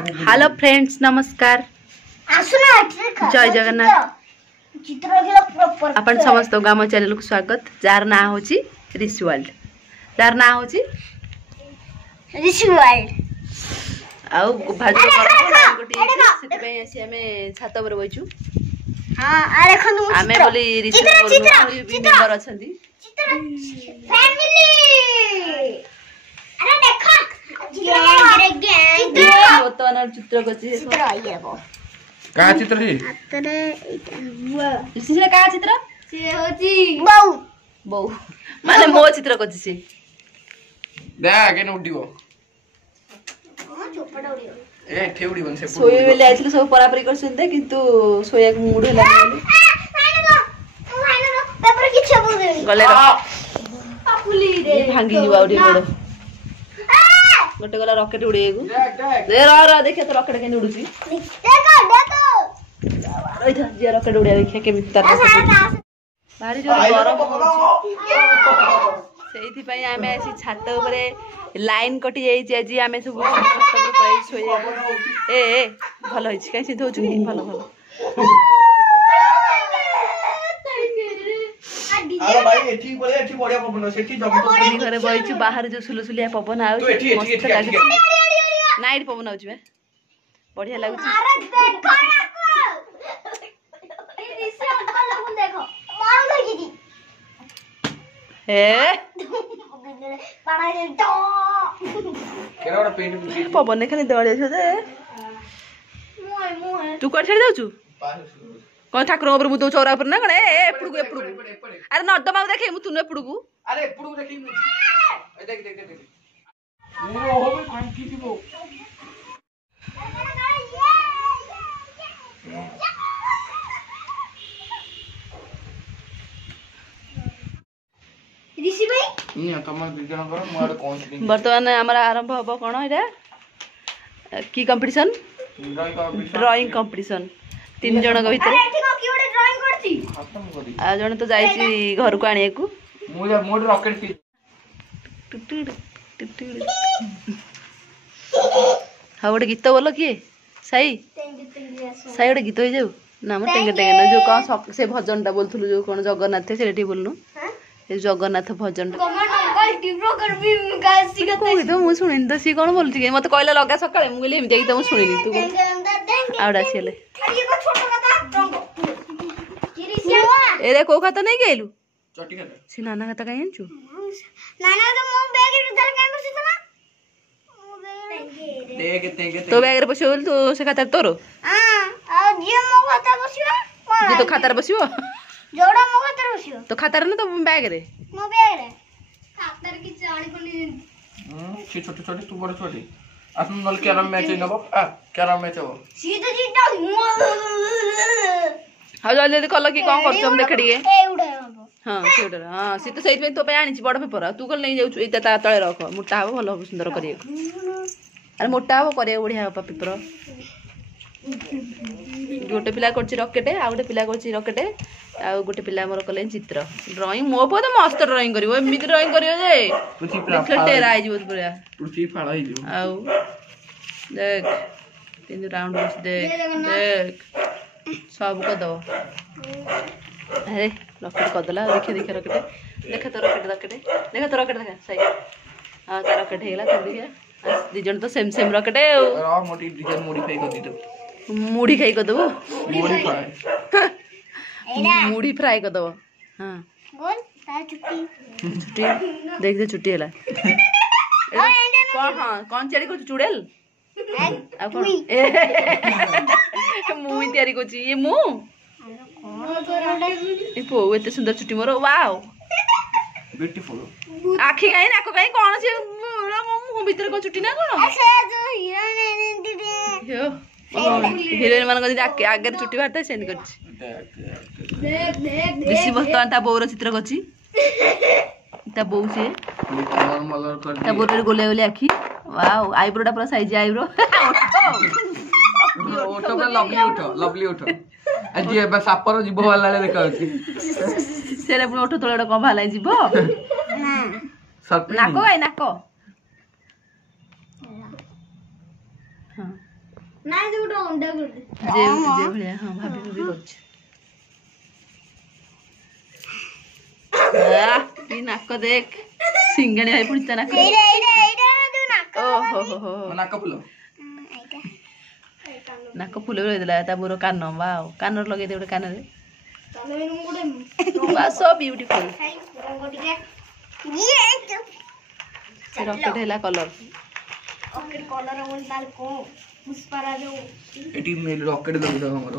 hello friends नमस्कार जय जगन्नाथ अपन समस्त गाम चैनल को स्वागत जार ना होची ऋषि वर्ल्ड जार ना होची ऋषि वर्ल्ड आउ भाजो गोटी सेति पे आसी हमें छात पर बइचू हां अरे खनु हमें बोली ऋषि मेंबर अछंती फैमिली अरे देखो वर्तमान चित्र कछि चित्र आइबो का चित्र रे अतरे ऋषि से का चित्र से होची बौ बौ माने मो चित्र कछि से दे के न उडिबो चोपड़ा उडियो ए ठेउडी बन से सोय बेले आइছিল सब परापरी करसुनते किंतु सोया को मूड होला पेपर की छबो दे गले फुली रे भांगी जीवा उडी बडो गोटे गला रॉकेट उड़ेगु दे रा देखिए तो रॉकेट केन उडुची देखो ओइथा जे रॉकेट उड़िया देखिए के मितर भारी जो गरम सेइथि पई आमे आसी छात ऊपरे लाइन कटि जाई छी आज आमे सब छात ऊपर पई सोई ए भलो होइछ काई सिध होछु भलो भलो अरे भाई एठी बोले एठी बढ़िया पवन सेठी जब तो घरे बइछु बाहर जो सुलुसुलिया पवन आउ मस्त लागे नाइट पवन आउछ बे बढ़िया लागुछ अरे देखो ए ऋषि अंकल लोगन देखो मारो लगी दी हे पाड़ा दे तो केराडा पेंट पवन ने खाली दळि छ जे मोय तू कोठ छेड़ जाउछु कोन ठाकुर ऊपर मुदो चौरा ऊपर ना कणे एपुडु अरे नड्डमा देखे मु तुने एपुडु अरे एपुडु देखि मु ए देख मुरो होबे कोन की दिबो ऋषि भाई निया तमा बिजन कर मोर कोन छी वर्तमान हमरा आरंभ हबो कोन एटा की कंपटीशन ड्राइंग कंपटीशन तीन जन के भीतर अरे एठी को की ओडे ड्राइंग करछी खत्म करी आ जण तो जाईची घर को आनिया को मोर रॉकेट की हा गोटे गीत बोल किए साई साई गोटे गीत हो जाऊ ना हम टेंगे टेंगे जो कौन से भजन टा बोलथुलु जो कोन जगन्नाथ थे सेठी बोलनु ए जगन्नाथ भजन कमेंट अंकल टिप्रो कर भी गासी का कोई तो मु सुनिन तो सी कोन बोलथि मते कहला लगा सकाळे मु गेले एमि तो मु सुनिनी तू आउडा सिले ये को छोटा कथा रंग ऋषि एरे को खाता नहीं गेलु चटी खाता सी नाना खाता काई आंचु नाना तो मो बैग उधर काय करछि ना मो बैग देख तो बैग रे बसियो बोल तू से खाता तोरो हां आ जे मो खाता बसियो जे तो खातार बसियो जोड़ा मो खाता बसियो तो खातार ना तो बैग रे मो बैग रे खातर की चाणी कोनी छी छोटी छोटी तू बड़ छोटी आसन नल कैरम मैच नबो आ कैरम मैच हो सीधा सीधा हा जल्दी कल की कोन करछ हम देख दिए ए उड़े हबो हां सेडर हां सी तो सेइत में तो पे आनी छी बड़ पेपर तू कल नहीं जाऊ एता ता तळे रख मोटा हो भलो हो सुंदर करिए अरे मोटा हो करे बढ़िया हो पेपर गोटे पिला करछि रॉकेट आ गोटे पिला करछि रॉकेट आ गोटे पिला मोर कले चित्र ड्राइंग मो पो तो मस्त ड्राइंग करिवो एमिति ड्राइंग करियो जे देखले टेरा आइ जीवो बढ़िया पृथ्वी फाड़ा ही जीव आउ देख तीन राउंड बस देख देख सब को दो अरे रॉकेट कर दला देखे देखे रॉकेट देखे तो रॉकेट देखा सही हां तार रॉकेट हेला कर दिया दी जण तो सेम सेम रॉकेट रा मोटी डिजाइन मॉडिफाई कर दी तो मुड़ी खाई कर दबो मॉडिफाई मुड़ी फ्राई कर दबो हां बोल तार छुट्टी देख दे छुट्टी हेला कौन हां कौन चेरी को चुड़ेल आ कौन मुई तयारी को ये मु ए पो एते सुंदर छुट्टी मोर वाओ ब्यूटीफुल आखी काई नाको काई कोन से मु भीतर को छुट्टी ना कोन ऐसे जो हीरोइन दीदी यो हिरोइन मान को आगे छुट्टी बात सेंड करछि देख ऋषि वर्तमान ता बोर चित्र करछि ता बो से मलर कर ता बोर गोले गोले आखी वाओ आईब्रोटा पूरा साइज आईब्रो ओटो पे लवली उठो आज ये बस सापर जीव वाला देखा होची सेरे पुरो ओठो तळेडा को भालाई जीव ना सत नाको गाय नाको हां ନାଇଁ ତୁ ଗୋଟେ ଅଣ୍ଡା ଗୋଟେ ଯେ ଭଳିଆ ହଁ ଭାବି ଭାବି କରୁଛି କି ନାକ ଦେଖ ସିଙ୍ଗାଣି ଭାଇ ପୁଣି ତା ନାକ ଏଇଟା ଏଇଟା ଏଇଟା ତୁ ନାକ ଓହୋ ହୋ ହୋ ନାକ ଫୁଲ ଏଇଟା ନାକ ଫୁଲ ବି ରହିଥିଲା ତା ବୁର କାନ ବାଉ କାନରେ ଲଗେଇଦେ ଗୋଟେ କାନରେ ତମେ ମୁଁ ଗୋଟେ ସୋ ବିୟୁଟିଫୁଲ ରଙ୍ଗ ଟିକେ ଇଏ ସେ ରକେଟ ହେଲା କଲର ଓକେ କଲର ବୋଲ ତାଲ को पुष्पराज ଏଠି ରକେଟ ଲଗେଇଦେବ ଆମର